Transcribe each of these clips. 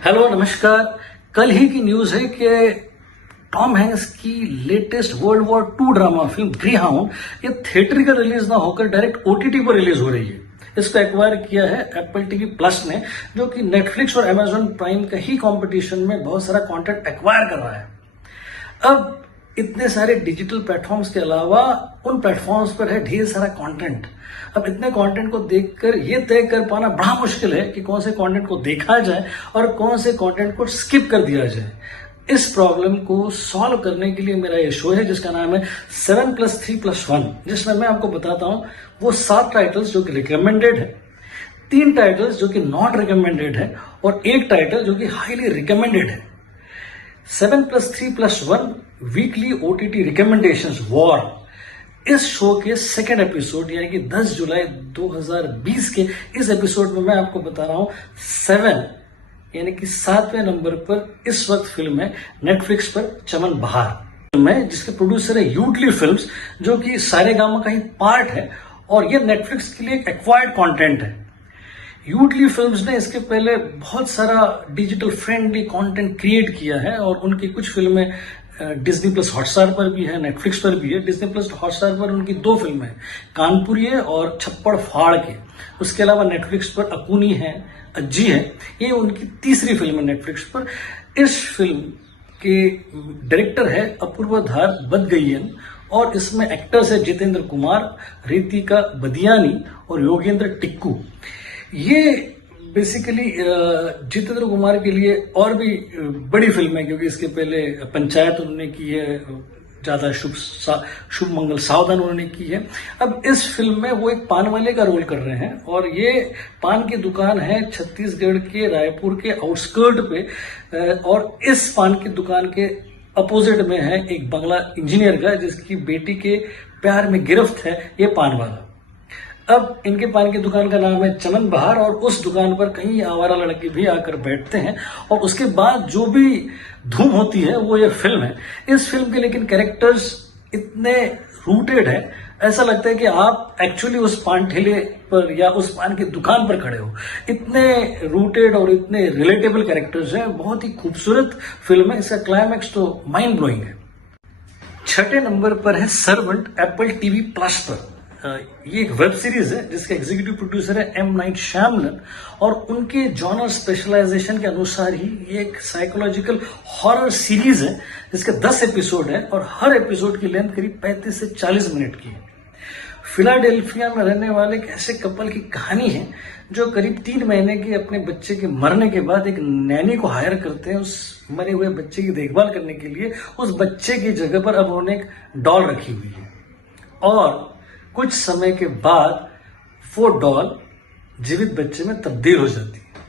Hello नमस्कार। कल ही की न्यूज है कि टॉम हैंक्स की latest world war 2 drama film Greyhound ये थिएटर का रिलीज ना होकर डायरेक्ट ओटीटी पर रिलीज हो रही है। इसको एक्वायर किया है एप्पल टीवी प्लस ने, जो कि नेटफ्लिक्स और अमेजॉन प्राइम का ही कंपटीशन में बहुत सारा कंटेंट एक्वायर कर रहा है। अब इतने सारे डिजिटल प्लेटफॉर्म्स के अलावा उन प्लेटफॉर्म्स पर है ढेर सारा कंटेंट। अब इतने कंटेंट को देखकर ये तय कर पाना बड़ा मुश्किल है कि कौन से कंटेंट को देखा जाए और कौन से कंटेंट को स्किप कर दिया जाए। इस प्रॉब्लम को सॉल्व करने के लिए मेरा ये शो है जिसका नाम है 7+3+1, जिसमें मैं आपको बताता हूं वो 7 टाइटल्स जो कि रिकमेंडेड है, 3 टाइटल्स जो कि नॉट रिकमेंडेड है और 1 टाइटल जो कि हाईली रिकमेंडेड है। 7+3+1 वीकली ओटीटी रिकमेंडेशंस वॉर, इस शो के सेकेंड एपिसोड यानी कि 10 जुलाई 2020 के इस एपिसोड में मैं आपको बता रहा हूं 7 यानी कि 7वें नंबर पर इस वक्त फिल्म है नेटफ्लिक्स पर चमन बहार फिल्म है, जिसके प्रोड्यूसर है यूटली फिल्म्स, जो कि सारेगामा का ही पार्ट है और ये नेटफ्लिक्स के लिए एक एक्वायर्ड कंटेंट है। यूटली फिल्म्स ने इसके पहले बहुत सारा डिजिटल फ्रेंडली कंटेंट क्रिएट किया है और उनकी कुछ फिल्में डिज्नी प्लस हॉटस्टार पर भी है, नेटफ्लिक्स पर भी है। डिज्नी प्लस हॉटस्टार पर उनकी 2 फिल्में हैं, कानपुरिये और छप्पड़ फाड़ के। उसके अलावा नेटफ्लिक्स पर अकुनी है, अज्जी है, ये उनकी तीसरी फिल्म है नेटफ्लिक्स पर। इस फिल्म के डायरेक्टर है अपूर्व धार बदगईयन और इसमें एक्टर्स है जितेंद्र कुमार, रितिका बदियानी और योगेंद्र टिक्कू। ये बेसिकली जितेंद्र कुमार के लिए और भी बड़ी फिल्म है, क्योंकि इसके पहले पंचायत उन्होंने की है, ज्यादा शुभ मंगल सावधान उन्होंने की है। अब इस फिल्म में वो एक पान वाले का रोल कर रहे हैं और ये पान की दुकान है छत्तीसगढ़ के रायपुर के आउटस्कर्ट पे और इस पान की दुकान के अपोजिट में है एक बंगला इंजीनियर का, जिसकी बेटी के प्यार में गिरफ्त है ये पान वाला। अब इनके पान की दुकान का नाम है चमन बहार और उस दुकान पर कई आवारा लड़के भी आकर बैठते हैं और उसके बाद जो भी धूम होती है वो ये फिल्म है। इस फिल्म के लेकिन कैरेक्टर्स इतने रूटेड है, ऐसा लगता है कि आप एक्चुअली उस पान ठेले पर या उस पान की दुकान पर खड़े हो। इतने रूटेड और इतने रिलेटेबल कैरेक्टर्स हैं, बहुत ही खूबसूरत फिल्म है। इसका क्लाइमैक्स तो माइंड ब्लोइंग है। 6ठे नंबर पर है सर्वेंट एप्पल टीवी प्लस पर। ये एक वेब सीरीज है जिसके एग्जीक्यूटिव प्रोड्यूसर है एम नाइट श्यामलन और उनके जॉनर स्पेशलाइजेशन के अनुसार ही ये एक साइकोलॉजिकल हॉरर सीरीज है जिसके 10 एपिसोड है और हर एपिसोड की लेंथ करीब 35 से 40 मिनट की है। फिलाडेल्फिया में रहने वाले एक ऐसे कपल की कहानी है जो करीब 3 महीने के अपने बच्चे के मरने के बाद एक नैनी को हायर करते हैं उस मरे हुए बच्चे की देखभाल करने के लिए। उस बच्चे की जगह पर अब उन्होंने एक डॉल रखी हुई है और कुछ समय के बाद वो डॉल जीवित बच्चे में तब्दील हो जाती है।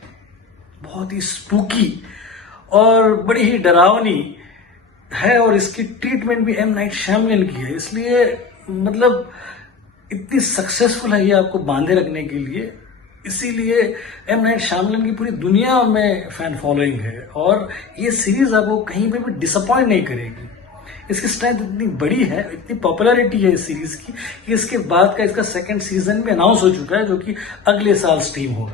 बहुत ही स्पूकी और बड़ी ही डरावनी है और इसकी ट्रीटमेंट भी एम नाइट श्यामलन की है, इसलिए मतलब इतनी सक्सेसफुल है ये आपको बांधे रखने के लिए। इसीलिए एम नाइट श्यामलन की पूरी दुनिया में फैन फॉलोइंग है और ये सीरीज आपको कहीं पे भी डिसअपॉइंट नहीं करेगी। इसकी स्ट्रेंथ इतनी बड़ी है, इतनी पॉपुलैरिटी है इस सीरीज की कि इसके बाद का इसका सेकंड सीजन भी अनाउंस हो चुका है जो कि अगले साल स्ट्रीम होगा।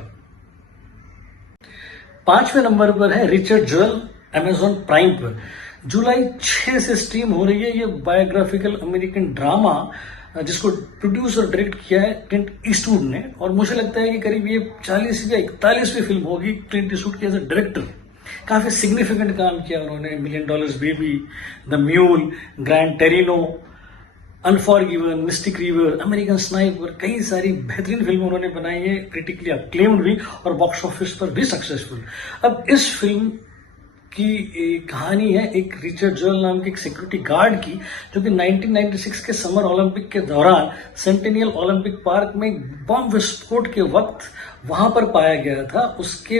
5वें नंबर पर है रिचर्ड ज्वेल अमेजॉन प्राइम पर। जुलाई 6 से स्ट्रीम हो रही है ये बायोग्राफिकल अमेरिकन ड्रामा जिसको प्रोड्यूस और डायरेक्ट किया है क्लिंट ईस्टवुड ने और मुझे लगता है कि करीब ये 40 या 41वीं फिल्म होगी क्लिंट ईस्टवुड की एज अ डायरेक्टर। काफी सिग्निफिकेंट काम किया उन्होंने, $1 Million Baby, The Mule, Gran Torino, Unforgiven, Mystic River, American Sniper, कई सारी बेहतरीन फिल्में उन्होंने बनाई है, क्रिटिकली अक्लेम्ड भी और बॉक्स ऑफिस पर भी सक्सेसफुल। अब इस फिल्म की कहानी है एक रिचर्ड ज्वेल नाम के एक सिक्योरिटी गार्ड की, जो कि 1996 के समर ओलंपिक के दौरान सेंटेनियल ओलंपिक पार्क में बम विस्फोट के वक्त वहां पर पाया गया था। उसके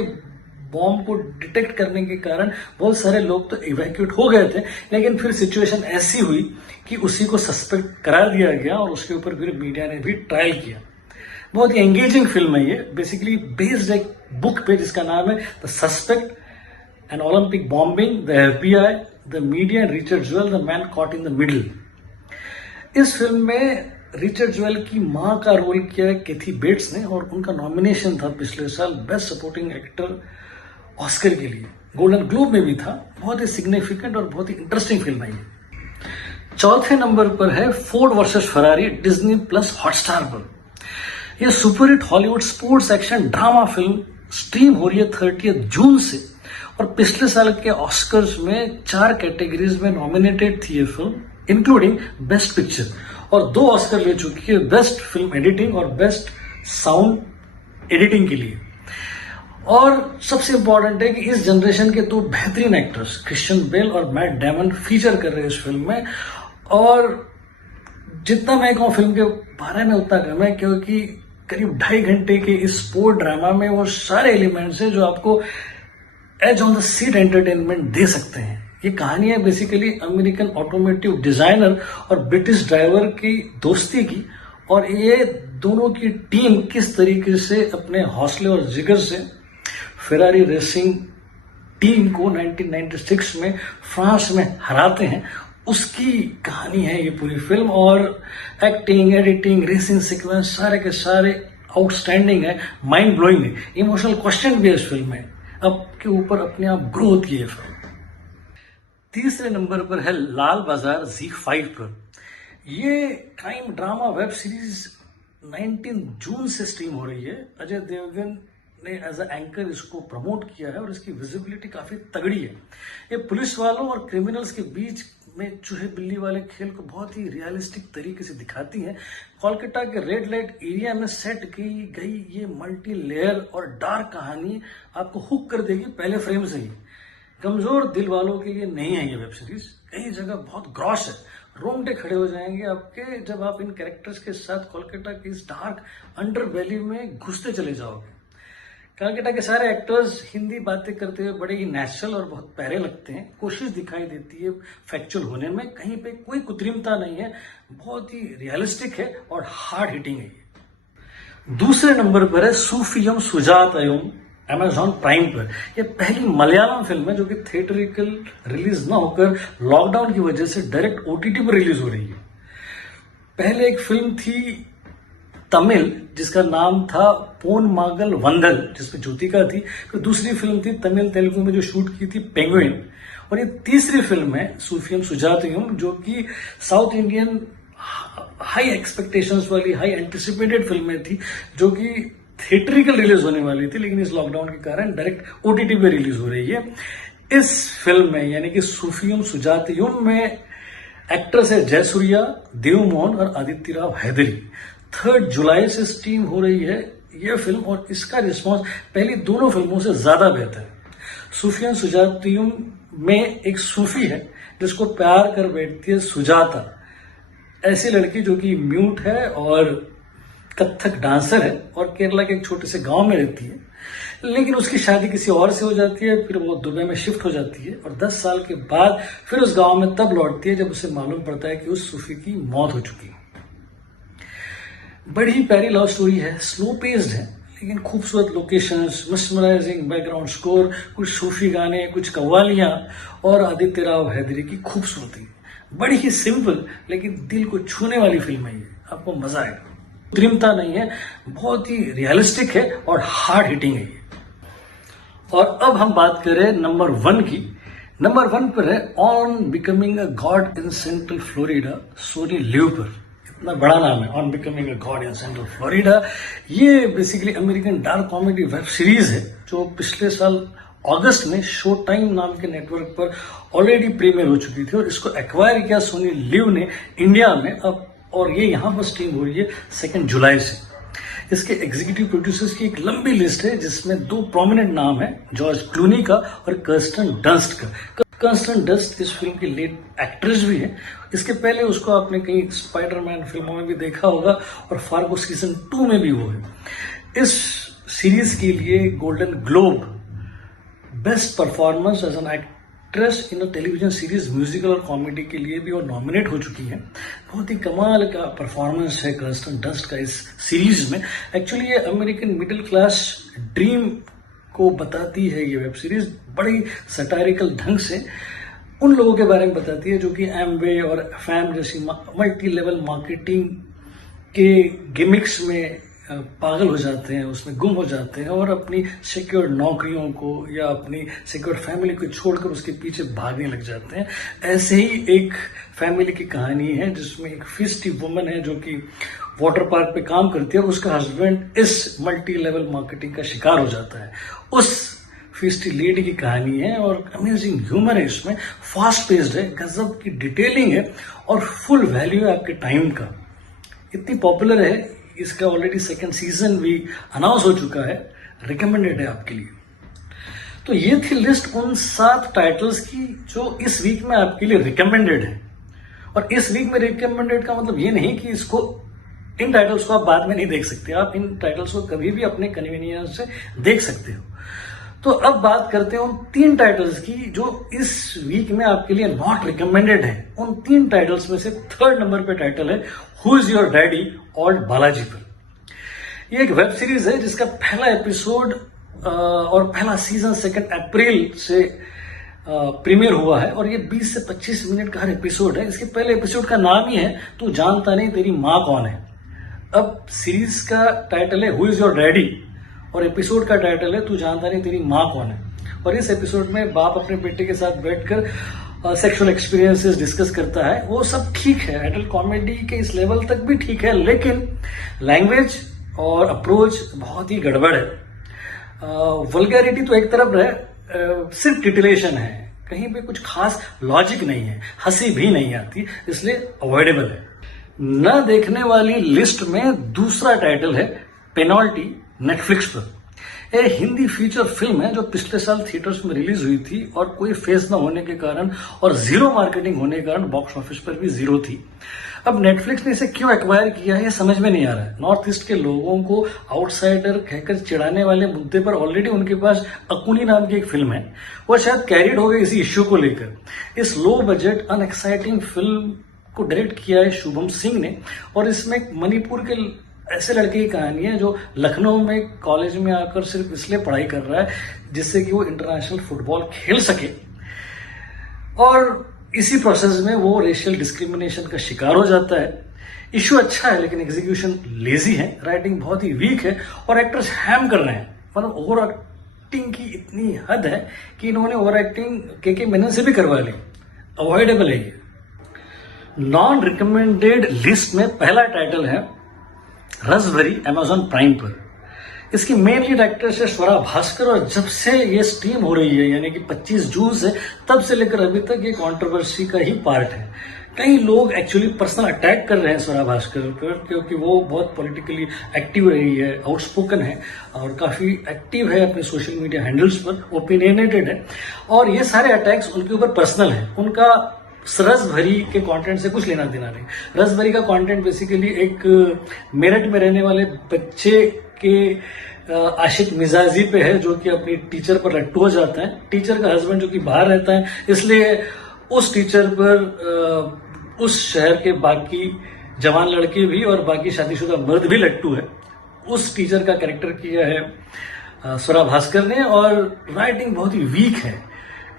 बॉम्ब को डिटेक्ट करने के कारण बहुत सारे लोग तो इवैक्यूएट हो गए थे, लेकिन फिर सिचुएशन ऐसी हुई कि उसी को सस्पेक्ट करार दिया गया और उसके ऊपर फिर मीडिया ने भी ट्रायल किया। बहुत ही एंगेजिंग फिल्म है ये, बेसिकली बेस्ड एक बुक पे जिसका नाम है the suspect an Olympic bombing, the FBI, the media and Richard jewel, the man caught in the middle. इस फिल्म में रिचर्ड ज्वेल की मां का रोल किया है कैथी बेट्स ने और उनका नॉमिनेशन था पिछले साल बेस्ट सपोर्टिंग एक्टर ऑस्कर के लिए, गोल्डन ग्लोब में भी था। बहुत ही सिग्निफिकेंट और बहुत ही इंटरेस्टिंग फिल्म है ये। चौथे नंबर पर है Ford versus Ferrari, Disney plus Hotstar पर। यह superhit Hollywood sports action drama film stream हो रही है 30 जून से, और पिछले साल के ऑस्कर्स में 4 कैटेगरीज में नॉमिनेटेड थी ये फिल्म, इंक्लूडिंग बेस्ट पिक्चर, और 2 ऑस्कर ले चुकी है, बेस्ट फिल्म एडिटिंग और बेस्ट साउंड एडिटिंग के लिए। और सबसे इंपॉर्टेंट है कि इस जनरेशन के 2 बेहतरीन एक्टर्स क्रिश्चियन बेल और मैट डेमन फीचर कर रहे हैं इस फिल्म में। और जितना मैं कहूँ फिल्म के बारे में उतना कम है, क्योंकि करीब 2.5 घंटे के इस स्पोर्ट ड्रामा में वो सारे एलिमेंट्स हैं जो आपको edge on the seat entertainment दे सकते हैं। ये कहानी है बेसिकली अमेरिकन ऑटोमोटिव डिजाइनर और ब्रिटिश ड्राइवर की दोस्ती की, और ये दोनों की टीम किस तरीके से अपने हौसले और जिगर से फेरारी रेसिंग टीम को 1996 में फ्रांस में हराते हैं, उसकी कहानी है ये पूरी फिल्म। और एक्टिंग, एडिटिंग, रेसिंग सीक्वेंस सारे के सारे आउटस्टैंडिंग है, माइंड ब्लोइंग है। इमोशनल क्वेश्चन भी है इस फिल्म में, अब के ऊपर अपने आप ग्रो होती है फिल्म। तीसरे नंबर पर है लाल बाजार ZEE5 पर। ये क्राइम ड्रामा वेब सीरीज 19 जून से स्ट्रीम हो रही है। अजय देवगन ने एज अ एंकर इसको प्रमोट किया है और इसकी विजिबिलिटी काफी तगड़ी है। ये पुलिस वालों और क्रिमिनल्स के बीच में चूहे बिल्ली वाले खेल को बहुत ही रियलिस्टिक तरीके से दिखाती है। कोलकाता के रेड लाइट एरिया में सेट की गई ये मल्टी लेयर और डार्क कहानी आपको हुक कर देगी पहले फ्रेम से ही। कमजोर दिल वालों के लिए नहीं है ये वेब सीरीज, कई जगह बहुत ग्रॉस है, रोंगटे खड़े हो जाएंगे आपके जब आप इन कैरेक्टर्स के साथ कोलकाता की इस डार्क अंडर वैली में घुसते चले जाओगे। कोलकाता के सारे एक्टर्स हिंदी बातें करते हुए बड़े ही नेचुरल और बहुत प्यारे लगते हैं। कोशिश दिखाई देती है फैक्चुअल होने में, कहीं पे कोई कृत्रिमता नहीं है, बहुत ही रियलिस्टिक है और हार्ड हिटिंग है ये। दूसरे नंबर पर है सूफियम सुजातयुम, अमेजॉन प्राइम पर। यह पहली मलयालम फिल्म है जो कि थिएटरिकल रिलीज ना होकर लॉकडाउन की वजह से डायरेक्ट OTT पर रिलीज हो रही है। पहले एक फिल्म थी तमिल जिसका नाम था पोन मागल वंदल, जिसमें ज्योतिका थी। फिर दूसरी फिल्म थी तमिल तेलुगु में जो शूट की थी पेंगुइन, और ये तीसरी फिल्म है सूफियम सुजातयुम, जो कि साउथ इंडियन हाई एक्सपेक्टेशंस वाली, हाई एंटिसिपेटेड फिल्में थी, जो कि थिएटरिकल रिलीज होने वाली थी, लेकिन इस लॉकडाउन के कारण डायरेक्ट OTT पे रिलीज हो रही है। इस फिल्म में यानी कि सूफियम सुजातयुम में एक्ट्रेस है जयसूर्या, देव मोहन और आदित्य राव हैदरी। 3 जुलाई से स्ट्रीम हो रही है यह फिल्म, और इसका रिस्पॉन्स पहली दोनों फिल्मों से ज्यादा बेहतर है। सूफियम सुजातयुम में एक सूफी है जिसको प्यार कर बैठती है सुजाता, ऐसी लड़की जो कि म्यूट है और कथक डांसर है और केरला के एक छोटे से गांव में रहती है। लेकिन उसकी शादी किसी और से हो जाती है, फिर वो दुबई में शिफ्ट हो जाती है और 10 साल के बाद फिर उस गांव में तब लौटती है जब उसे मालूम पड़ता है कि उस सूफी की मौत हो चुकी है। बड़ी प्यारी लव स्टोरी है, स्लो पेस्ड है, लेकिन खूबसूरत लोकेशंस, मिसमराइजिंग बैकग्राउंड स्कोर, कुछ सूफी गाने, कुछ कव्वालियां और आदित्य राव हैदरी की खूबसूरती। बड़ी ही सिंपल लेकिन दिल को छूने वाली फिल्म है ये, आपको मजा आएगा। कृत्रिमता नहीं है, बहुत ही रियलिस्टिक है और हार्ड हिटिंग है ये। और अब हम बात करें नंबर 1 की। नंबर 1 पर है On Becoming a God in Central Florida, Sony LIV पर। इतना बड़ा नाम है, On Becoming a God in Central Florida. ये basically American dark comedy web series है जो पिछले साल अगस्त में शो टाइम नाम के नेटवर्क पर ऑलरेडी प्रीमियर हो चुकी थी और इसको एक्वायर किया सोनी लिव ने इंडिया में अब, और ये यहां पर स्ट्रीम हो रही है 2 जुलाई से। इसके एग्जीक्यूटिव प्रोड्यूसर्स की एक लंबी लिस्ट है जिसमें 2 प्रोमिनेंट नाम है, जॉर्ज क्लूनी का और कर्स्टन डस्ट का। कर्स्टन डस्ट इस फिल्म की लीड एक्ट्रेस भी है। इसके पहले उसको आपने कई स्पाइडरमैन फिल्मों में भी देखा होगा और फार्गो सीजन 2 में भी वो है। इस सीरीज के लिए Golden Globe best performance as an actress in a television series, musical और कॉमेडी के लिए भी वो नॉमिनेट हो चुकी है। बहुत ही कमाल का परफॉर्मेंस है कर्स्टन डस्ट का इस सीरीज में। एक्चुअली ये अमेरिकन मिडिल क्लास ड्रीम को बताती है ये वेब सीरीज, बड़ी सटायरिकल ढंग से उन लोगों के बारे में बताती है जो कि एमवे और फैम जैसी मल्टी लेवल मार्केटिंग के गिमिक्स में पागल हो जाते हैं, उसमें गुम हो जाते हैं और अपनी सिक्योर नौकरियों को या अपनी सिक्योर फैमिली को छोड़कर उसके पीछे भागने लग जाते हैं। ऐसे ही एक फैमिली की कहानी है जिसमें एक फिस्टी वुमन है जो कि वाटर पार्क पे काम करती है, उसका हस्बैंड इस मल्टी लेवल मार्केटिंग का शिकार हो जाता है। उस फिस्टी लेडी की कहानी है और अमेजिंग ह्यूमर है इसमें, फास्ट पेस्ड है, गजब की डिटेलिंग है और फुल वैल्यू है आपके टाइम का। इतनी पॉपुलर है, इसका ऑलरेडी सेकंड सीजन भी अनाउंस हो चुका है, रिकमेंडेड है आपके लिए। तो ये थी लिस्ट उन 7 टाइटल्स की जो इस वीक में आपके लिए रिकमेंडेड है। और इस वीक में रिकमेंडेड का मतलब ये नहीं कि इन टाइटल्स को आप बाद में नहीं देख सकते, आप इन टाइटल्स को कभी भी अपने कन्वीनियंस से देख सकते हो। तो अब बात करते हैं उन 3 टाइटल्स की जो इस वीक में आपके लिए नॉट रिकमेंडेड है। उन 3 टाइटल्स में से 3rd नंबर पे टाइटल है who is your daddy old Balaji पर। ये एक वेब सीरीज है जिसका पहला एपिसोड और पहला सीजन 2 अप्रैल से प्रीमियर हुआ है और ये 20 से 25 मिनट का हर एपिसोड है। इसके पहले एपिसोड का नाम ही है तू जानता नहीं तेरी माँ कौन है। अब सीरीज का टाइटल है हु इज योर डैडी और एपिसोड का टाइटल है तू जानता नहीं तेरी माँ कौन है। और इस एपिसोड में बाप अपने बेटे के साथ बैठकर सेक्सुअल एक्सपीरियंसेस डिस्कस करता है। वो सब ठीक है, एडल्ट कॉमेडी के इस लेवल तक भी ठीक है, लेकिन लैंग्वेज और अप्रोच बहुत ही गड़बड़ है। वल्गैरिटी तो एक तरफ रहे, सिर्फ टिटिलेशन है, कहीं पे कुछ खास लॉजिक नहीं है, हंसी भी नहीं आती, इसलिए अवॉइडेबल है। न देखने वाली लिस्ट में दूसरा टाइटल है पेनल्टी, नेटफ्लिक्स पर। यह हिंदी फीचर फिल्म है जो पिछले साल थिएटर्स में रिलीज हुई थी और कोई फेस न होने के कारण और जीरो मार्केटिंग होने के कारण बॉक्स ऑफिस पर भी जीरो थी। अब नेटफ्लिक्स ने इसे क्यों एक्वायर किया है ये समझ में नहीं आ रहा है। नॉर्थ ईस्ट के लोगों को आउटसाइडर कहकर चिढ़ाने वाले मुद्दे पर ऑलरेडी उनके पास अकुनी नाम की एक फिल्म है, वो शायद कैरिड हो गई इसी इश्यू को लेकर। इस लो बजट अनएक्साइटिंग फिल्म को डायरेक्ट किया है शुभम सिंह ने और इसमें मणिपुर के ऐसे लड़के की कहानी है जो लखनऊ में कॉलेज में आकर सिर्फ इसलिए पढ़ाई कर रहा है जिससे कि वो इंटरनेशनल फुटबॉल खेल सके, और इसी प्रोसेस में वो रेशियल डिस्क्रिमिनेशन का शिकार हो जाता है। इश्यू अच्छा है लेकिन एग्जीक्यूशन लेजी है, राइटिंग बहुत ही वीक है और एक्टर्स हैम कर रहे हैं। मतलब ओवर एक्टिंग की इतनी हद है कि इन्होंने ओवर एक्टिंग के मेनन से भी करवा ली। अवॉइडेबल है ये। नॉन रिकमेंडेड लिस्ट में पहला टाइटल है रसभरी, अमेजॉन प्राइम पर। इसकी मेन लीड एक्ट्रेस है स्वरा भास्कर और जब से ये स्ट्रीम हो रही है यानी कि 25 जून से, तब से लेकर अभी तक ये कंट्रोवर्सी का ही पार्ट है। कई लोग एक्चुअली पर्सनल अटैक कर रहे हैं स्वरा भास्कर पर क्योंकि वो बहुत पॉलिटिकली एक्टिव रही है, आउटस्पोकन है और काफी एक्टिव है अपने सोशल मीडिया हैंडल्स पर, ओपिनियनेटेड है और ये सारे अटैक्स उनके ऊपर पर्सनल है। उनका रसभरी के कंटेंट से कुछ लेना देना नहीं। रसभरी का कंटेंट बेसिकली एक मेरठ में रहने वाले बच्चे के आशिक मिजाजी पे है जो कि अपनी टीचर पर लट्टू हो जाता है। टीचर का हस्बैंड जो कि बाहर रहता है, इसलिए उस टीचर पर उस शहर के बाकी जवान लड़के भी और बाकी शादीशुदा मर्द भी लट्टू है। उस टीचर का कैरेक्टर किया है स्वरा भास्कर ने और राइटिंग बहुत ही वीक है।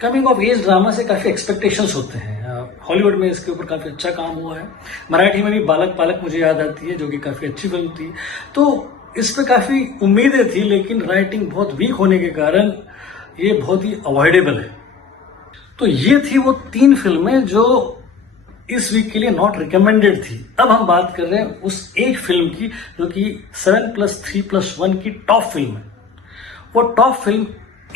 कमिंग ऑफ एज ड्रामा से काफी एक्सपेक्टेशंस होते हैं। हॉलीवुड में इसके ऊपर काफी अच्छा काम हुआ है। मराठी में भी बालक पालक मुझे याद आती है जो कि काफी अच्छी फिल्म थी, तो इस पे काफी उम्मीदें थी लेकिन राइटिंग बहुत वीक होने के कारण ये बहुत ही अवॉइडेबल है। तो ये थी वो 3 फिल्में जो इस वीक के लिए नॉट रिकमेंडेड थी। अब हम बात कर रहे हैं उस एक फिल्म की जो कि 7+3+1 की टॉप फिल्म है। वो टॉप फिल्म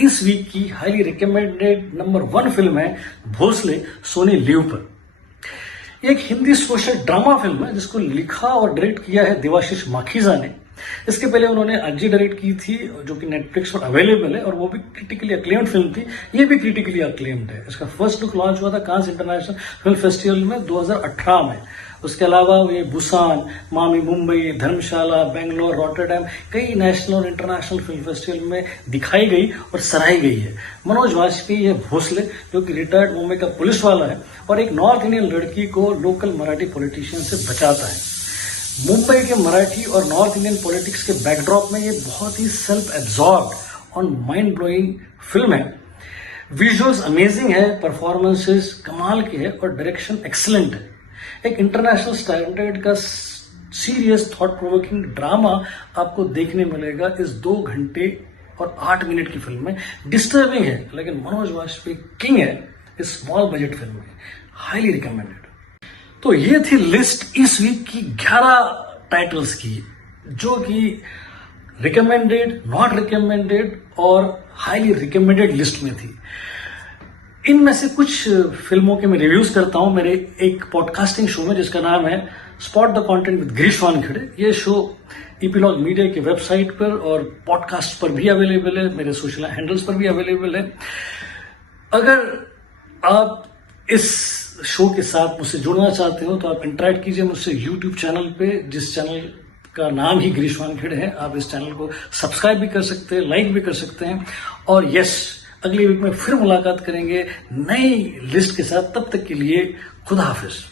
इस वीक की हाईली रिकमेंडेड नंबर 1 फिल्म है भोसले, सोनी लिव पर। एक हिंदी सोशल ड्रामा फिल्म है जिसको लिखा और डायरेक्ट किया है देवाशीष माखीजा ने। इसके पहले उन्होंने अज्जी डायरेक्ट की थी जो कि नेटफ्लिक्स पर अवेलेबल है और वो भी क्रिटिकली अक्लेम्ड फिल्म थी। ये भी क्रिटिकली अक्लेम्ड है। इसका फर्स्ट लुक लॉन्च हुआ था कांस इंटरनेशनल फिल्म फेस्टिवल में 2018 में। उसके अलावा ये बुसान, मामी मुंबई, धर्मशाला, बेंगलोर, रॉटरडैम कई नेशनल और इंटरनेशनल फिल्म फेस्टिवल में दिखाई गई और सराही गई है। मनोज वाजपेयी है भोसले जो कि रिटायर्ड मुंबई का पुलिस वाला है और एक नॉर्थ इंडियन लड़की को लोकल मराठी पॉलिटिशियन से बचाता है। मुंबई के मराठी और नॉर्थ इंडियन पॉलिटिक्स के बैकड्रॉप में ये बहुत ही सेल्फ एब्जॉर्ब्ड और माइंड ब्लोइंग फिल्म है। विजुअल्स अमेजिंग है, परफॉर्मेंसेस कमाल के है और डायरेक्शन एक्सीलेंट है। एक इंटरनेशनल स्टैंडर्ड का सीरियस थॉट प्रोवोकिंग ड्रामा आपको देखने मिलेगा इस 2 घंटे और 8 मिनट की फिल्म में। डिस्टर्बिंग है लेकिन मनोज वाजपेयी किंग है इस स्मॉल बजट फिल्म में। Highly recommended. तो ये थी लिस्ट इस वीक की 11 टाइटल्स की, जो कि रिकमेंडेड, नॉट रिकमेंडेड और हाईली रिकमेंडेड लिस्ट में थी। इनमें से कुछ फिल्मों के मैं रिव्यूज करता हूं मेरे एक पॉडकास्टिंग शो में जिसका नाम है spot the content with Girish Wankhede. ये शो इपीलॉग मीडिया की वेबसाइट पर और पॉडकास्ट पर भी अवेलेबल है, मेरे सोशल हैंडल्स पर भी अवेलेबल है। अगर आप इस शो के साथ मुझसे जुड़ना चाहते हो तो आप इंटरेक्ट कीजिए मुझसे यूट्यूब चैनल पे, जिस चैनल का नाम ही गिरीश वानखेड़े है। आप इस चैनल को सब्सक्राइब भी कर सकते हैं, लाइक भी कर सकते हैं। और यस, अगली वीक में फिर मुलाकात करेंगे नई लिस्ट के साथ। तब तक के लिए खुदा हाफिज।